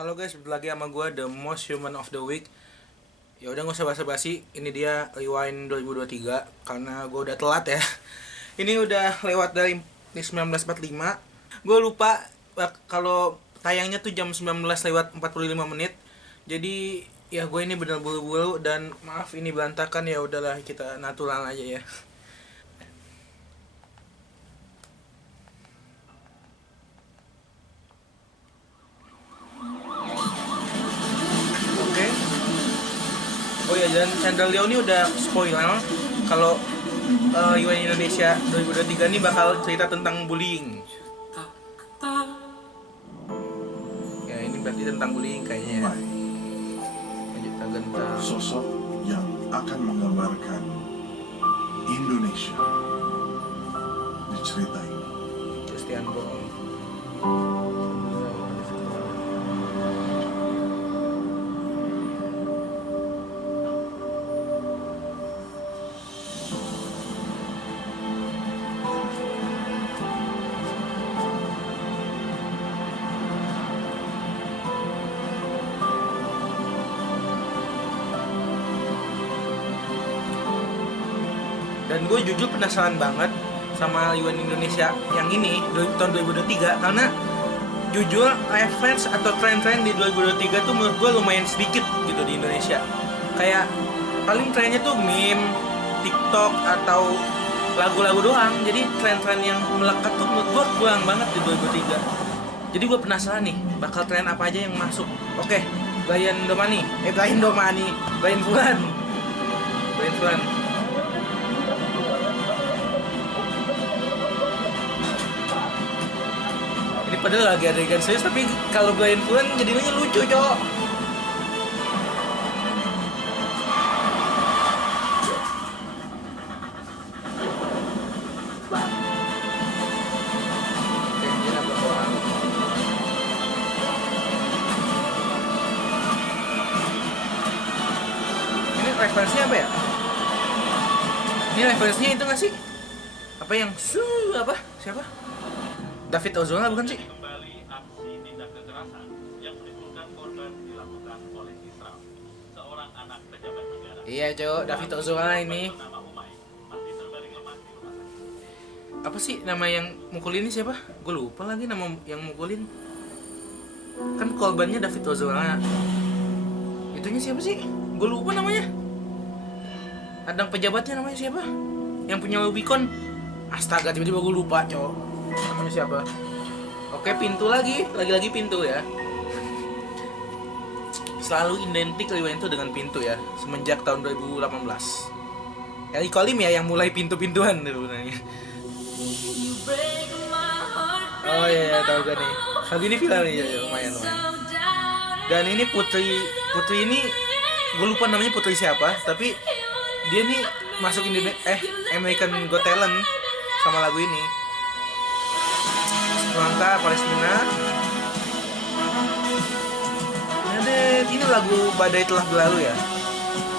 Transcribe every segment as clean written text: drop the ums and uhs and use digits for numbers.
Halo guys, balik lagi sama gue The Most Human of the Week. Ya udah nggak usah basa-basi, ini dia Rewind 2023 karena gue udah telat ya. Ini udah lewat dari 1945. Gue lupa kalau tayangnya tuh jam 19 lewat 45 menit. Jadi ya gue ini bener buru-buru dan maaf ini berantakan, ya udahlah kita natural aja ya. Oke. Oh ya, dan channel Leo ini udah spoiler kalau UN Indonesia 2023 ini bakal cerita tentang bullying. Ya ini berarti tentang bullying kayaknya ya. Lanjut gentang. Sosok yang akan menggambarkan Indonesia di cerita ini. Christian Bohong. Dan gue jujur penasaran banget sama UN Indonesia yang ini tahun 2023 karena jujur reference atau tren-tren di 2023 tuh menurut gue lumayan sedikit gitu di Indonesia. Kayak paling trennya tuh meme, TikTok atau lagu-lagu doang. Jadi tren-tren yang melekat tuh menurut gue kurang banget di 2023. Jadi gue penasaran nih bakal tren apa aja yang masuk. Oke, Brian Fulan. Ini padahal lagi adegan serius, tapi kalau Brian Fulan jadinya lucu, cok. Ini referensinya apa ya? Ini referensinya itu nggak sih? Apa yang apa? Siapa? David Ozora bukan sih? Kembali aksi tindak kekerasan yang menimbulkan korban dilakukan oleh Israel, seorang anak pejabat negara. Iya, cok, David Ozora ini. Bernama Umay masih terbaring lemah di rumah sakit. Apa sih nama yang mukulin ini siapa? Gue lupa lagi nama yang mukulin. Kan korbannya David Ozora. Itunya siapa sih? Gue lupa namanya. Adang pejabatnya namanya siapa? Yang punya Rubicon. Astaga, tiba-tiba gue lupa, cok. Namanya siapa? Oke, pintu lagi pintu ya. Selalu identik Rewind itu dengan pintu ya, semenjak tahun 2018. Eli Kolim ya yang mulai pintu-pintuan sebenarnya. Oh iya, tahu gak nih. Lagu ini viral nih, ya, lumayan. Dan ini Putri ini gue lupa namanya Putri siapa, tapi dia nih masuk American Got Talent sama lagu ini. Langkah Palestina. Ini lagu Badai Telah Berlalu ya.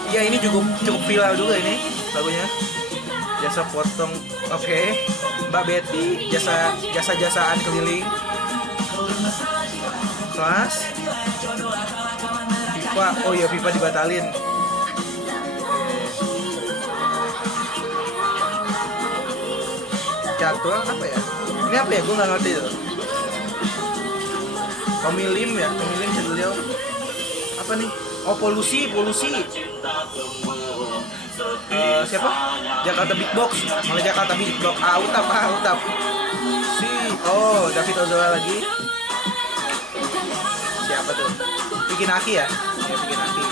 Ya ini cukup viral juga ini lagunya. Jasa potong, oke. Mbak Betty, jasaan keliling. Kelas. FIFA, oh iya FIFA dibatalin. Jadwal apa ya? Ini apa ya? Gue nggak ngerti tuh. Pemilim judulnya apa nih? Oh polusi. Siapa? Jakarta Big Box. Malah Jakarta Big Box. Utap. Oh David Ozora lagi. Siapa tuh? Bikin Aki ya? Ya bikin Aki.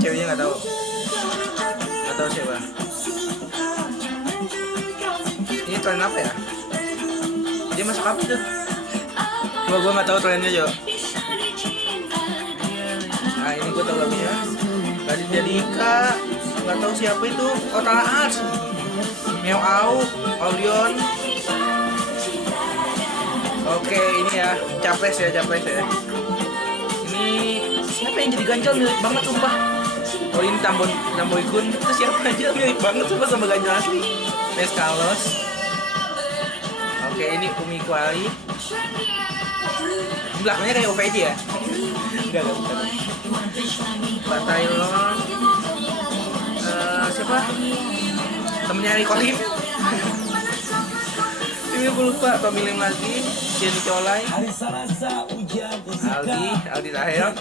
Ceweknya nggak tahu siapa. Ini tren apa ya? Dia masak apa tuh? Gue nggak tahu trennya, Jo. Nah ini gue tahu lagunya. Raditya Dika, nggak tahu siapa itu. Oh Tara Arts, Meow Au, Audion. Oke ini ya, capres ya. Ini siapa yang jadi Ganjal, mirip banget sumpah. Oh ini Tamboy Kun, itu siapa aja mirip banget sumpah sama Ganjal asli. Mes Carlos. Oke ini Umi Kuali. Belakangnya kayak OVJ ya? Enggak bukan. Pak Taylor, siapa? Temennya Rico Lim. Ini gue lupa, Tommy Lim lagi, Jenny Colai, Aldi Tahir,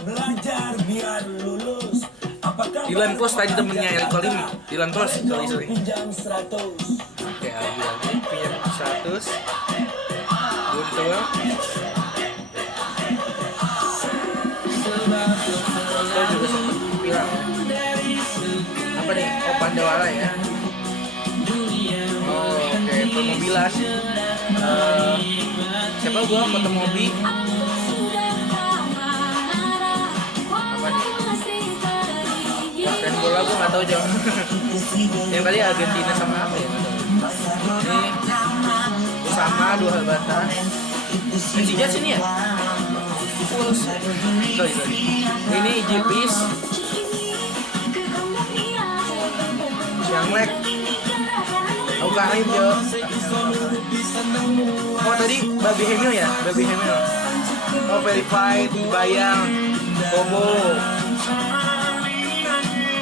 Dylan Close tadi temennya Rico Lim, Dylan Close, sorry. Oke, Aldi lagi, pinjam 100, Guntur, Guntur juga sempat bilang ya. Apa nih? Oh, Pandawara ya. Oh, oke, permobilan. Siapa gua foto mobil? Apa nih? Dan bola gua nggak tahu jauh. Yang tadi Argentina sama apa ya? Ini sama dua hal bata. Persija sini ya? Sorry. Ini Jipis. Yang leg. Oh, Karim Jo. Oh, tadi Babi Hemil ya? Babi Hemil. Oh, Verified, Bayang, Bobo,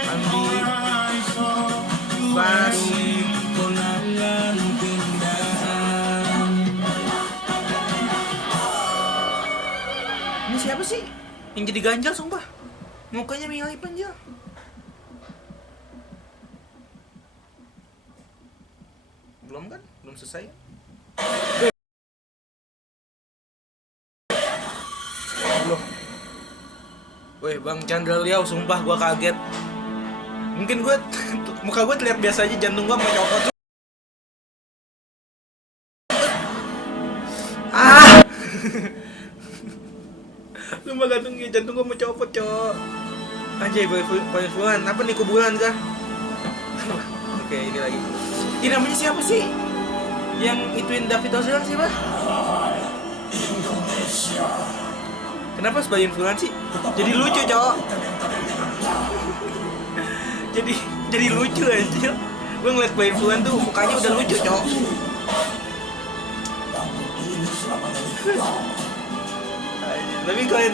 Andi, Bas. Ini siapa sih? Yang jadi ganjal sumpah. Mukanya mirip aja. Belum kan? Belum selesai. Belum. Weh, Bang Chandra Liao, sumpah gua kaget. Mungkin gua muka gua terlihat biasa aja, jantung gua mau copot. Ah. Sumpah jantung gua mau copot, Cok. Anjay, boy, apa nih kuburan kah? Oke, ini lagi. Ini namanya siapa sih? Yang ituin David Ozil siapa? Kenapa sebagian Fulan sih? Jadi lucu, Cok. jadi lucu aja. Gue ngeliat Bayin Fulan tuh mukanya udah lucu, Cok. Tapi kalian.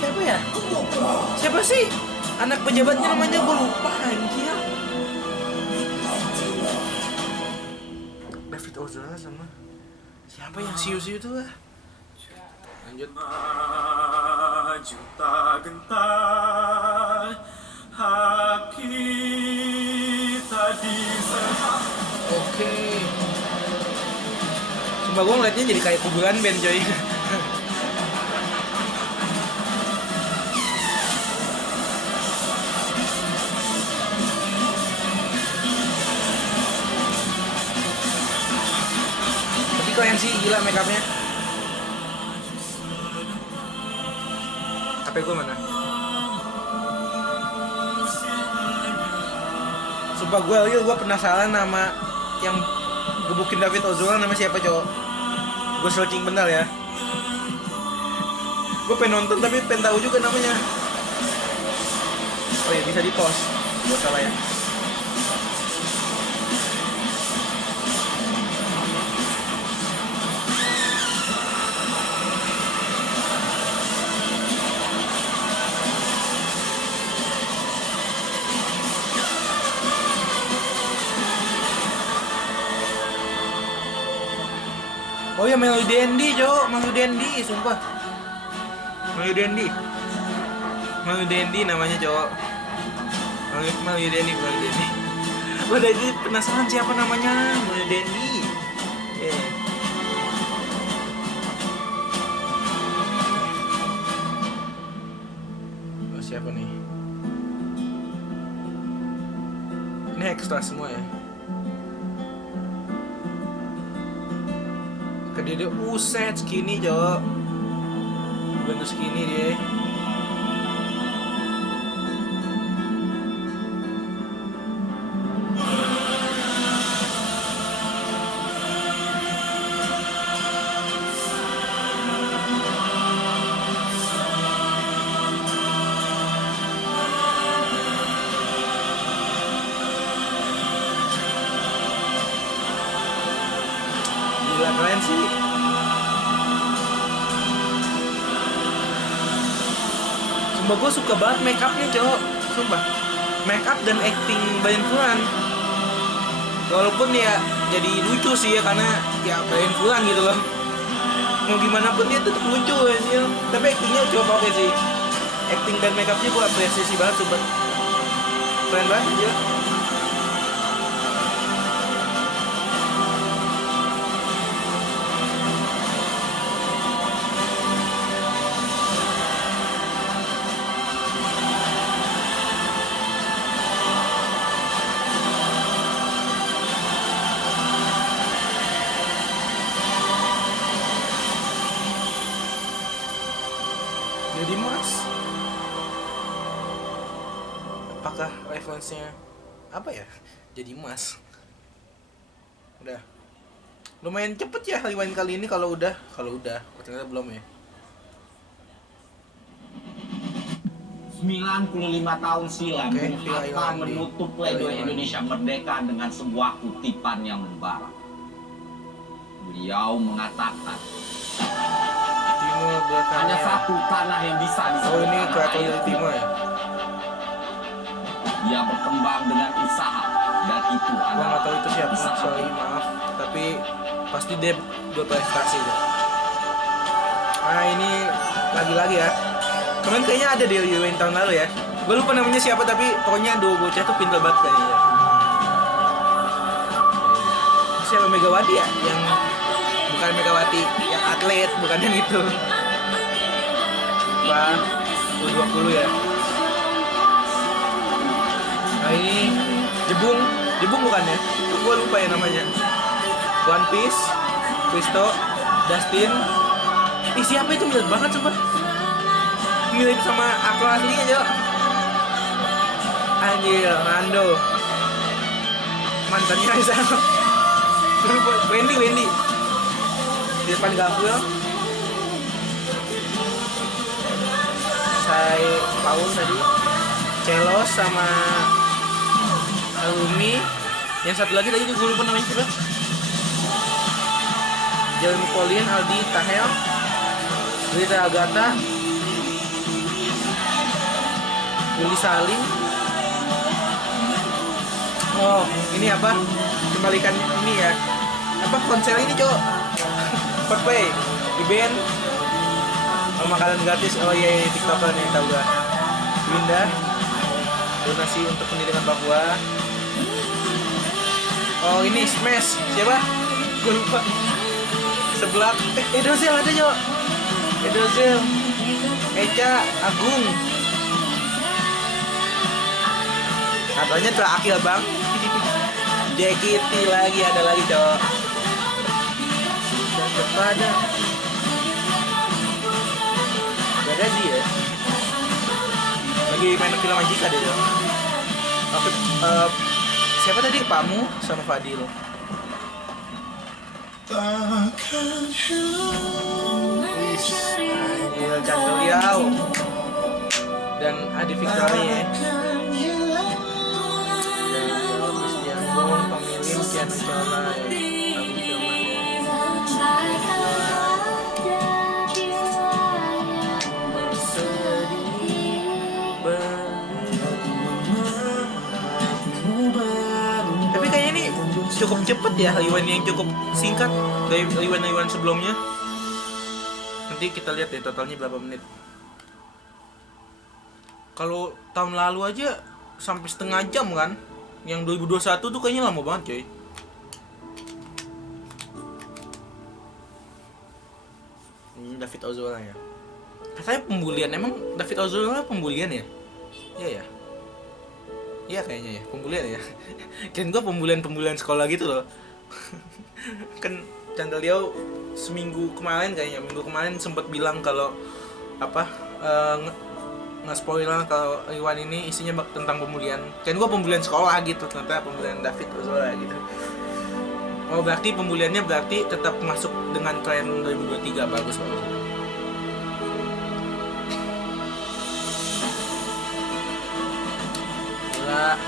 Siapa ya? Siapa sih? Anak pejabatnya namanya gue lupa anjir. David Ozil sama siapa yang siu-siu itu lah. Lanjut. Juta gentar hak kita diserah. Oke. Sumpah gue ngeliatnya jadi kayak kuburan band coy. Keren sih, gila make upnya. HP gue mana? Sumpah gue penasaran nama yang gebukin David Ozil nama siapa, cowok? Gue searching bentar ya. Gue pengen nonton tapi pengen tahu juga namanya. Oh iya, bisa di post. Gue salah ya. Oh ya, Melody Andy, cok. Melody Andy, sumpah. Melody Andy namanya, cok. Melody Andy. Gue dari penasaran siapa namanya. Melody Andy. Oh, siapa nih? Ini ekstra semua ya. Dia uset skinny, cok. Bentuk skinny dia. Gila keren sih. Sumpah gue suka banget make upnya cowok. Sumpah make up dan acting Bryan Furan. Walaupun ya jadi lucu sih ya, karena ya Bryan Furan gitu loh. Mau gimana pun dia tetap lucu ya. Tapi actingnya coba oke sih. Acting dan make upnya gue apresiasi banget sumpah. Keren banget ya. Jadi Mas, apakah referensinya apa ya? Jadi Mas. Udah. Lumayan cepet ya rewind kali ini kalau udah. Ternyata belum ya. 95 tahun silam, Oke, Bung Villa Hatta Irwandi. menutup pledoi Irwandi. Indonesia Merdeka dengan sebuah kutipan yang membara. Beliau mengatakan, Timur belakangnya. hanya satu tanah yang bisa Oh disebut ini tanah kreator air. dari Timur ya. Dia berkembang dengan usaha, dan itu Gua adalah nggak tahu itu siapa, usaha. sorry maaf. Tapi pasti dia berprestasi deh. Nah ini lagi-lagi ya. Kemarin kayaknya ada di rewind tahun lalu ya. Gue lupa namanya siapa tapi pokoknya dua bocah tuh pintar banget kayaknya. Ya. Siapa Megawati ya? Yang bukan Megawati, yang atlet, bukan yang itu. Wah, U20 ya. Nah ini Jebung bukan ya? Gue lupa ya namanya. One Piece, Kristo, Dustin. Ih siapa itu mirip banget sumpah. Mirip sama aktor aslinya Jo. Anjir, Nando. Mantannya Reza. Wendy. Di depan Gabriel. Saya Paul tadi. Celos sama Alumi. Yang satu lagi tadi gue lupa namanya siapa. Jeremy Pauline, Aldi Tahel, Rita Agatha, Willy Salim. Oh, ini apa? Kembalikan ini ya. Apa konser ini, Cok? Coldplay di band. Oh, makanan gratis. Oh iya, TikToker nih tahu gak? Winda. Donasi untuk pendidikan Papua. Oh, ini Smash. Siapa? Gue lupa. Sebelah Edozel ada, Cok. Edozel. Eca Agung. Katanya terakhir bang. JKT lagi ada lagi cowok. Dan kepada gak gaji ya. Lagi main film Majika deh cowok. Oke, siapa tadi? Pamu sama Fadil. Wis, Anjir, Chandra Liao dan Adi Victoria ya. Bangun pemilih Kian Ucala ya. Agung Firman ya. Tapi kayaknya ini cukup cepet ya rewind yang cukup singkat dari rewind sebelumnya. Nanti kita lihat deh totalnya berapa menit. Kalau tahun lalu aja sampai setengah jam kan. Yang 2021 tuh kayaknya lama banget coy. Ini David Ozora ya. Katanya pembulian, emang David Ozora pembulian ya? Iya ya. Iya kayaknya ya, pembulian ya. Kan gua pembulian sekolah gitu loh. Kan Chandra Liao minggu kemarin sempat bilang kalau apa nge-spoiler kalau Iwan ini isinya tentang pembulian. Kan gua pembulian sekolah gitu, ternyata pembulian David Ozora gitu. Oh berarti pembuliannya berarti tetap masuk dengan tren 2023. Bagus. Gila.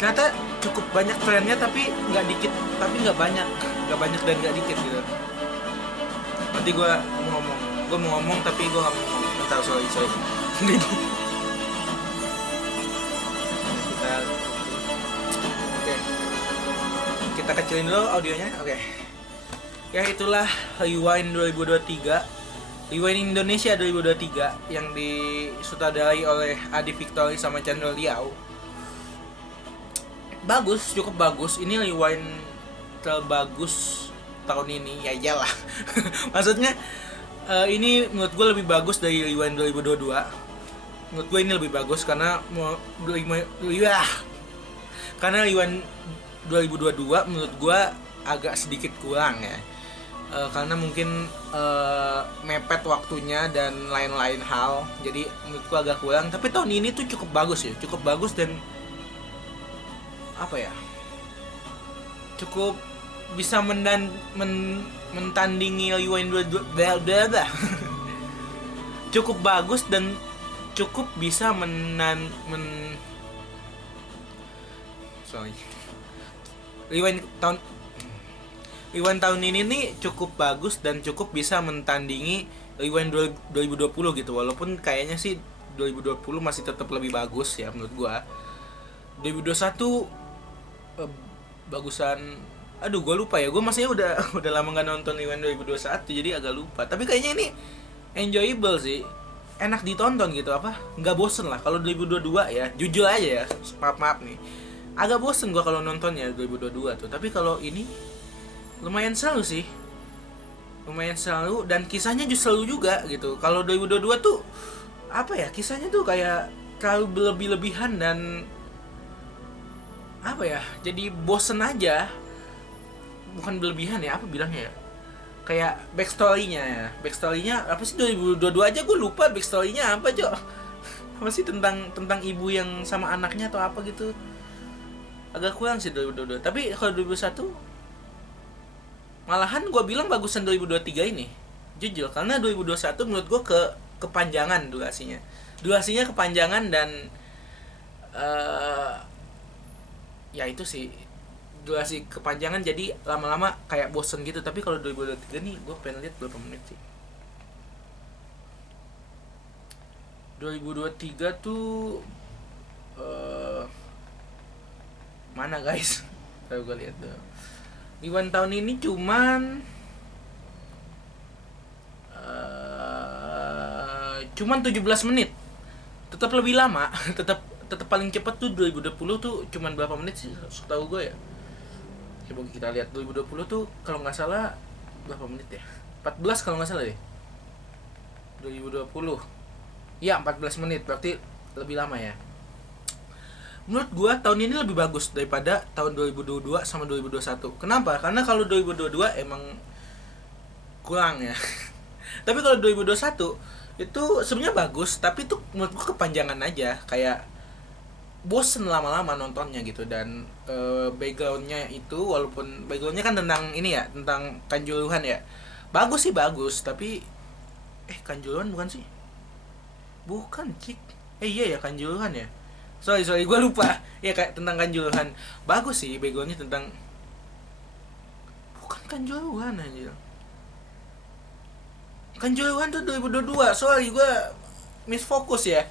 Ternyata cukup banyak trennya tapi nggak dikit, tapi nggak banyak dan nggak dikit gitu. Nanti gue mau ngomong tapi gue nggak mau ngomong. Bentar, sorry. Kita kecilin dulu audionya. Oke. Ya itulah Rewind 2023, Rewind Indonesia 2023 yang disutradarai oleh Adi Victory sama Chandra Liao. Bagus, cukup bagus. Ini Rewind terbagus tahun ini, ya iyalah. Maksudnya ini menurut gue lebih bagus dari Rewind 2022. Menurut gue ini lebih bagus karena Rewind 2022 menurut gue agak sedikit kurang ya. Karena mungkin mepet waktunya dan lain-lain hal, jadi menurutku agak kurang. Tapi tahun ini tuh cukup bagus dan apa ya, cukup bisa mentandingi Rewind 2022. Cukup bagus dan cukup bisa Rewind tahun ini nih cukup bagus dan cukup bisa mentandingi Rewind 2020 gitu. Walaupun kayaknya sih 2020 masih tetap lebih bagus ya menurut gua. 2021 bagusan, aduh gua lupa ya. Gua masanya udah lama nggak nonton Rewind 2021 jadi agak lupa. Tapi kayaknya ini enjoyable sih. Enak ditonton gitu, nggak bosen lah. Kalau 2022 ya, jujur aja ya, maaf nih, agak bosen gua kalau nontonnya 2022 tuh. Tapi kalau ini lumayan seru sih, dan kisahnya justru seru juga gitu. Kalau 2022 tuh apa ya, kisahnya tuh kayak terlalu berlebih-lebihan dan apa ya, jadi bosen aja. Bukan berlebihan ya, apa bilangnya ya, kayak backstory-nya apa sih 2022 aja gue lupa backstory-nya apa Cok. Apa sih tentang ibu yang sama anaknya atau apa gitu. Agak kurang sih 2022. Tapi kalau 2021 malahan gue bilang bagusan 2023 ini, jujur, karena 2021 menurut gue kepanjangan durasinya kepanjangan dan ya itu sih, durasi kepanjangan jadi lama-lama kayak bosen gitu. Tapi kalau 2023 nih gue pengen lihat berapa menit sih. 2023 tuh mana guys? Kalau gue lihat tuh Rewind tahun ini cuman 17 menit. Tetap lebih lama, tetap paling cepat tuh 2020 tuh cuman berapa menit sih setahu gue ya. Coba kita lihat 2020 tuh kalau nggak salah berapa menit ya? 14 kalau nggak salah deh. 2020. Ya, 14 menit, berarti lebih lama ya. Menurut gua tahun ini lebih bagus daripada tahun 2022 sama 2021. Kenapa? Karena kalau 2022 emang kurang ya. Tapi kalau 2021 itu sebenarnya bagus, tapi itu menurut gua kepanjangan aja, kayak bosen lama-lama nontonnya gitu. Dan backgroundnya itu, walaupun backgroundnya kan tentang ini ya, tentang Kanjuruhan ya, bagus sih, bagus. Tapi Kanjuruhan bukan sih? Bukan cik. Iya ya, Kanjuruhan ya. Sorry gue lupa. Ya kayak tentang Kanjuruhan. Bagus sih backgroundnya tentang, bukan Kanjuruhan anjir. Kanjuruhan tuh 2022. Sorry gue misfokus ya.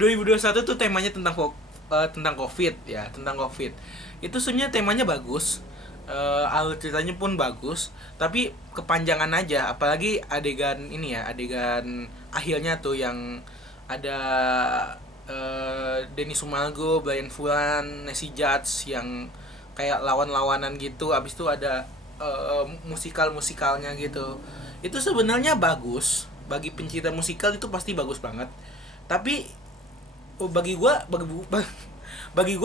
2021 tuh temanya tentang COVID ya, tentang COVID. Itu sebenarnya temanya bagus. Alur ceritanya pun bagus, tapi kepanjangan aja. Apalagi adegan ini ya, adegan akhirnya tuh yang ada Denny Sumargo, Bryan Furan, Nancy Judge yang kayak lawan-lawanan gitu. Abis itu ada musikalnya gitu. Itu sebenarnya bagus. Bagi pencinta musikal itu pasti bagus banget. Tapi bagi gue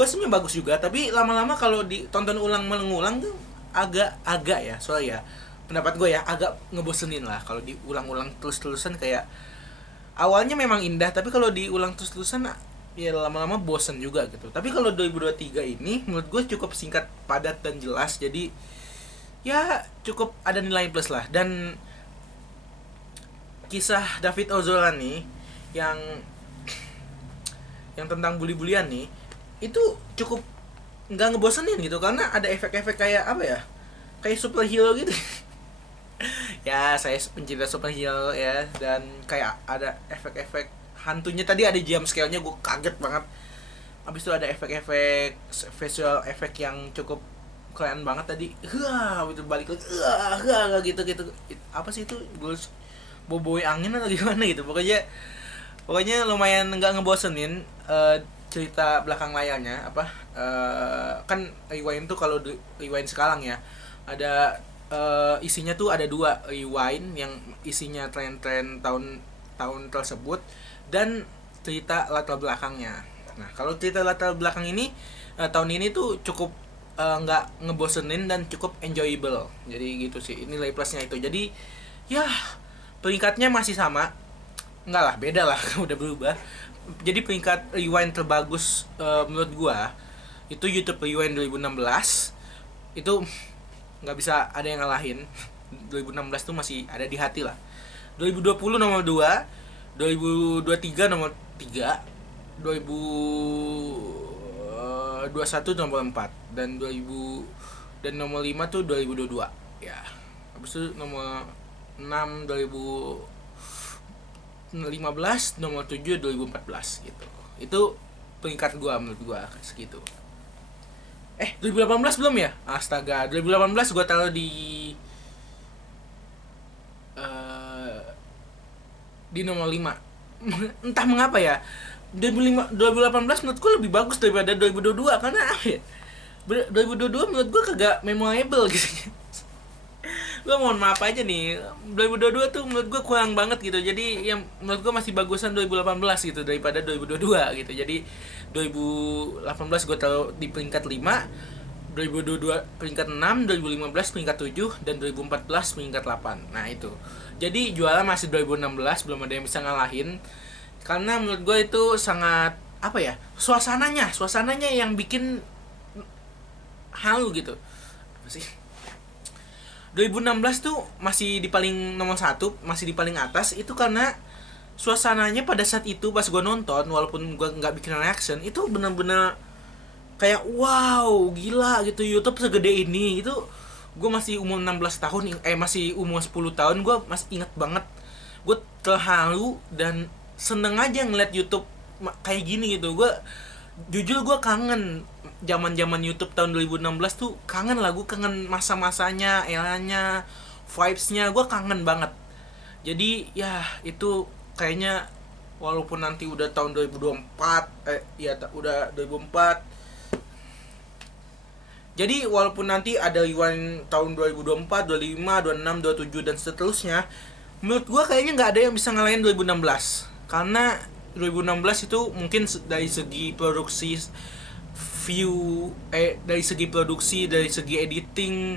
sebenarnya bagus juga. Tapi lama-lama kalau ditonton ulang-ulang tuh agak ya, soalnya ya, pendapat gue ya, agak ngebosenin lah kalau diulang-ulang terus-terusan. Kayak awalnya memang indah, tapi kalau diulang terus-terusan ya lama-lama bosen juga gitu. Tapi kalau 2023 ini menurut gue cukup singkat, padat dan jelas. Jadi ya cukup ada nilai plus lah. Dan kisah David Ozora nih yang tentang bully-bulian nih, itu cukup nggak ngebosenin gitu, karena ada efek-efek kayak apa ya, kayak superhero gitu. Ya saya pencinta superhero ya, dan kayak ada efek-efek hantunya tadi, ada jump scare-nya, gue kaget banget. Habis itu ada efek-efek visual efek yang cukup keren banget tadi. Itu balik lagi gitu gitu. Apa sih itu, gue boboi angin atau gimana gitu, pokoknya lumayan nggak ngebosenin. Cerita belakang layarnya apa, kan Rewind tuh kalau Rewind sekarang ya ada isinya tuh ada 2 Rewind yang isinya tren-tren tahun tersebut dan cerita latar belakangnya. Nah kalau cerita latar belakang ini tahun ini tuh cukup nggak ngebosenin dan cukup enjoyable, jadi gitu sih. Ini nilai plusnya itu. Jadi ya peringkatnya masih sama, enggak lah, beda lah. Udah berubah. Jadi peringkat Rewind terbagus menurut gua itu YouTube Rewind 2016. Itu nggak bisa ada yang ngalahin. 2016 tuh masih ada di hati lah. 2020 nomor 2, 2023 nomor 3, 2021 nomor 4, dan nomor 5 tuh 2022 ya. Habis itu nomor 6 2015, nomor 7 2014 gitu. Itu peringkat gua menurut gua segitu. 2018 belum ya? Astaga, 2018 gua taruh di nomor 5. Entah mengapa ya. 2018 menurut gua lebih bagus daripada 2022, karena apa ya? 2022 menurut gua kagak memorable gitu. Gue mohon maaf aja nih, 2022 tuh menurut gue kurang banget gitu. Jadi yang menurut gue masih bagusan 2018 gitu daripada 2022 gitu. Jadi 2018 gue taruh di peringkat 5, 2022 peringkat 6, 2015 peringkat 7, dan 2014 peringkat 8. Nah itu. Jadi juara masih 2016, belum ada yang bisa ngalahin. Karena menurut gue itu sangat apa ya, suasananya yang bikin halu gitu. Apa sih? 2016 tuh masih di paling nomor 1, masih di paling atas. Itu karena suasananya pada saat itu pas gue nonton, walaupun gue nggak bikin reaction, itu bener-bener kayak wow, gila gitu, YouTube segede ini. Itu gue masih umur 16 tahun, masih umur 10 tahun, gue masih inget banget. Gue terharu dan seneng aja ngeliat YouTube kayak gini gitu. Gue jujur gue kangen zaman-zaman YouTube tahun 2016 tuh, kangen lah, gue kangen masa-masanya, eranya, vibes-nya, gue kangen banget. Jadi ya itu kayaknya walaupun nanti udah tahun 2024, udah 2004. Jadi walaupun nanti ada Rewind tahun 2024, 25, 26, 27 dan seterusnya, menurut gue kayaknya nggak ada yang bisa ngalahin 2016. Karena 2016 itu mungkin dari segi produksi dari segi produksi, dari segi editing,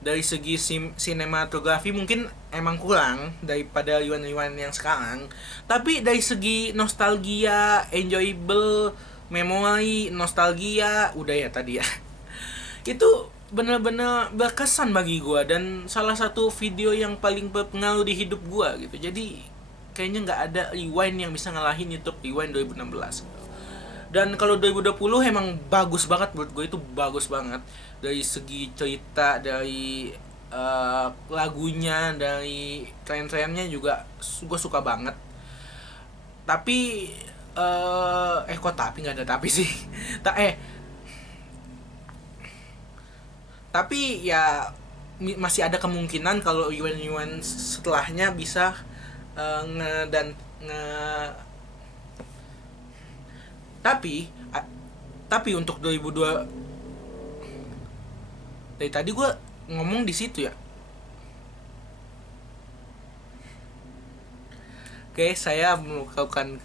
dari segi sinematografi mungkin emang kurang daripada Rewind yang sekarang. Tapi dari segi nostalgia, enjoyable, memori, nostalgia, udah ya tadi ya. Itu bener-bener berkesan bagi gue, dan salah satu video yang paling berpengaruh di hidup gue gitu. Jadi kayaknya nggak ada Rewind yang bisa ngalahin YouTube Rewind 2016 gitu. Dan kalau 2020 emang bagus banget menurut gue, itu bagus banget dari segi cerita, dari lagunya, dari tren-trennya juga gue suka banget. Tapi tapi nggak ada tapi sih. Tapi ya masih ada kemungkinan kalau Rewind setelahnya bisa tapi untuk 2002, dari tadi gue ngomong di situ ya. Oke, saya melakukan.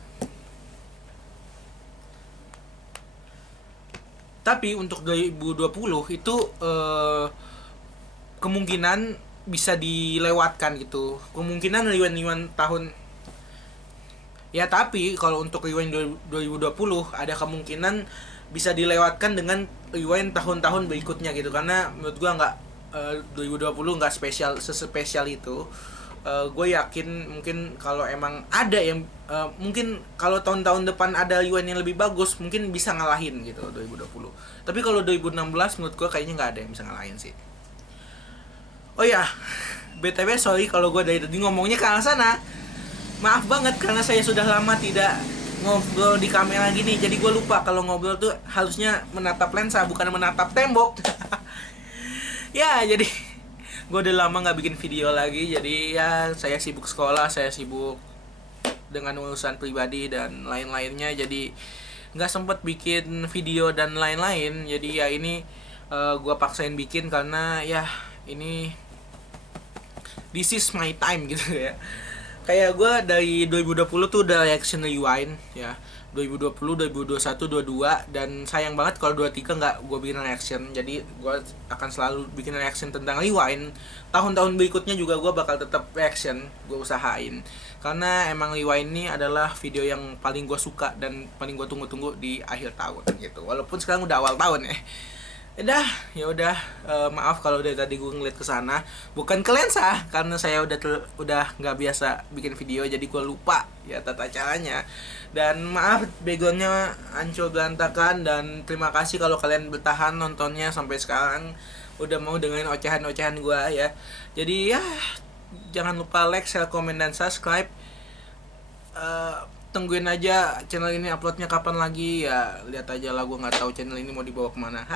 Tapi untuk 2020 itu kemungkinan bisa dilewatkan gitu. Kemungkinan Rewind tahun. Ya tapi kalau untuk Rewind 2020 ada kemungkinan bisa dilewatkan dengan Rewind tahun-tahun berikutnya gitu. Karena menurut gua 2020 nggak sespesial itu. gue yakin mungkin kalau emang ada yang mungkin kalau tahun-tahun depan ada Yuan yang lebih bagus mungkin bisa ngalahin gitu 2020. Tapi kalau 2016 menurut gue kayaknya nggak ada yang bisa ngalahin sih. Oh ya, BTW sorry kalau gue dari tadi ngomongnya ke arah sana. Maaf banget karena saya sudah lama tidak ngobrol di kamera gini, jadi gue lupa kalau ngobrol tuh harusnya menatap lensa bukan menatap tembok. Ya jadi gue udah lama nggak bikin video lagi, jadi ya saya sibuk sekolah, saya sibuk dengan urusan pribadi dan lain-lainnya, jadi nggak sempet bikin video dan lain-lain. Jadi ya ini gue paksain bikin karena ya ini this is my time gitu ya. Kayak gue dari 2020 tuh udah reaction Rewind ya, 2020, 2021, 22, dan sayang banget kalau 23 nggak gue bikin reaction. Jadi gue akan selalu bikin reaction tentang Rewind. Tahun-tahun berikutnya juga gue bakal tetap reaction, gue usahain. Karena emang Rewind ini adalah video yang paling gue suka dan paling gue tunggu-tunggu di akhir tahun gitu. Walaupun sekarang udah awal tahun ya. Ya udah, maaf kalau dari tadi gue ngeliat ke sana, bukan ke lensa, karena saya udah nggak biasa bikin video, jadi gue lupa ya tata caranya. Dan maaf backgroundnya hancur berantakan, dan terima kasih kalau kalian bertahan nontonnya sampai sekarang, udah mau dengerin ocehan-ocehan gue ya. Jadi ya jangan lupa like, share, komen, dan subscribe. Tungguin aja channel ini uploadnya kapan lagi ya, lihat aja lah, gue nggak tahu channel ini mau dibawa kemana.